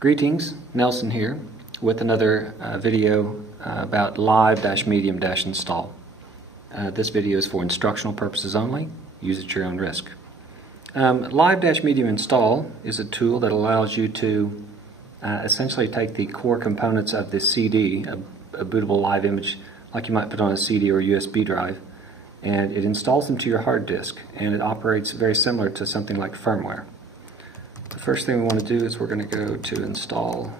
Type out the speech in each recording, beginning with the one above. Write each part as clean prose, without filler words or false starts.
Greetings, Nelson here with another video about live-medium-install. This video is for instructional purposes only. Use at your own risk. Live-medium install is a tool that allows you to essentially take the core components of the CD, a bootable live image like you might put on a CD or a USB drive, and it installs them to your hard disk, and it operates very similar to something like firmware. The first thing we want to do is we're going to go to install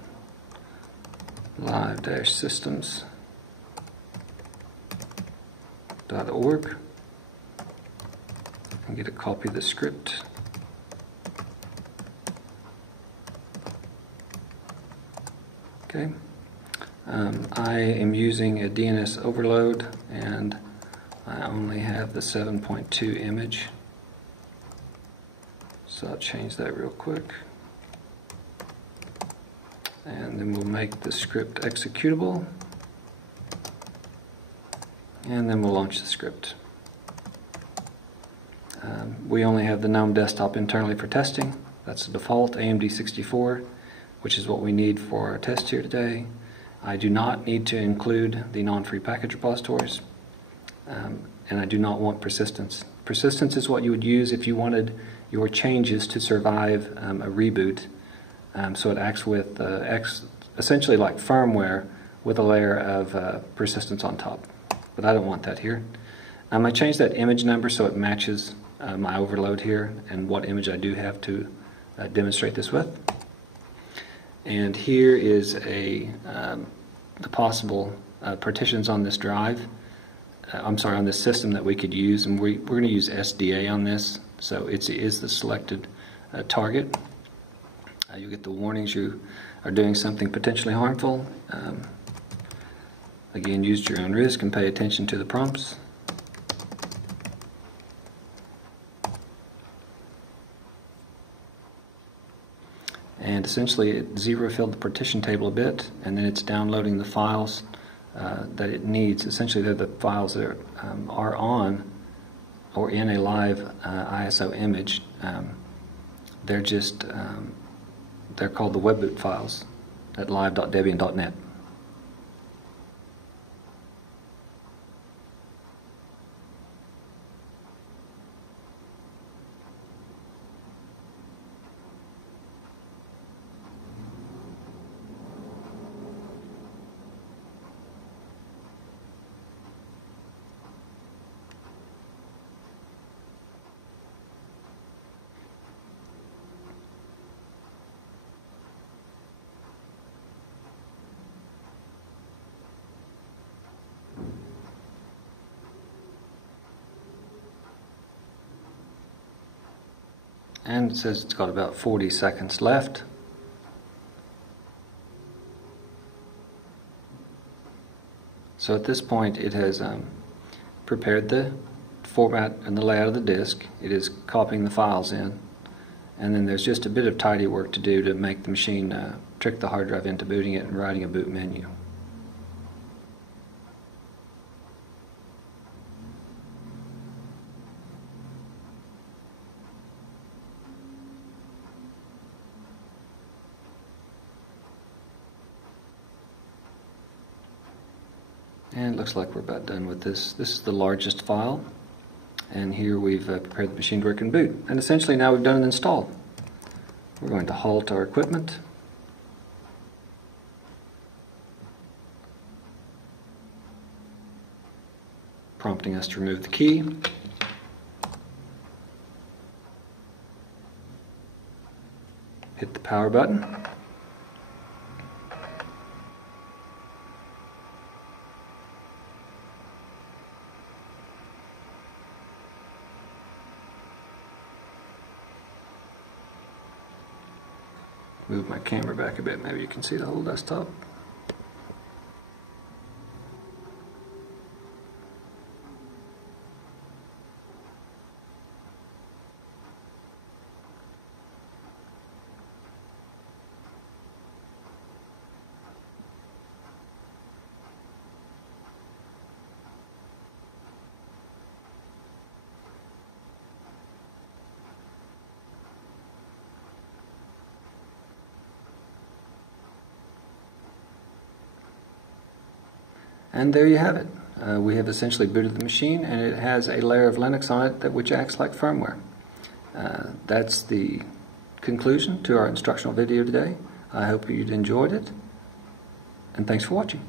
live-systems.org and get a copy of the script. Okay. I am using a DNS overload and I only have the 7.2 image. So I'll change that real quick. And then we'll make the script executable. And then we'll launch the script. We only have the GNOME desktop internally for testing. That's the default AMD 64, which is what we need for our test here today. I do not need to include the non-free package repositories. And I do not want persistence. Persistence is what you would use if you wanted your changes to survive a reboot. So it acts with essentially like firmware with a layer of persistence on top. But I don't want that here. I changed that image number so it matches my overload here and what image I do have to demonstrate this with. And here is the possible partitions on this drive. On this system that we could use, and we're going to use SDA on this, so it is the selected target. You get the warnings you are doing something potentially harmful. Again, use at your own risk and pay attention to the prompts. And essentially it zero-filled the partition table a bit, and then it's downloading the files that it needs. Essentially they're the files that are on or in a live ISO image. They're just they're called the webboot files at live.debian.net. And it says it's got about 40 seconds left. So at this point it has prepared the format and the layout of the disk. It is copying the files in, and then there's just a bit of tidy work to do to make the machine trick the hard drive into booting it and writing a boot menu. And it looks like we're about done with this. This is the largest file, and here we've prepared the machine to work and boot. And essentially now we've done an install. We're going to halt our equipment. Prompting us to remove the key. Hit the power button. Move my camera back a bit, maybe you can see the whole desktop. And there you have it. We have essentially booted the machine, and it has a layer of Linux on it which acts like firmware. That's the conclusion to our instructional video today. I hope you'd enjoyed it, and thanks for watching.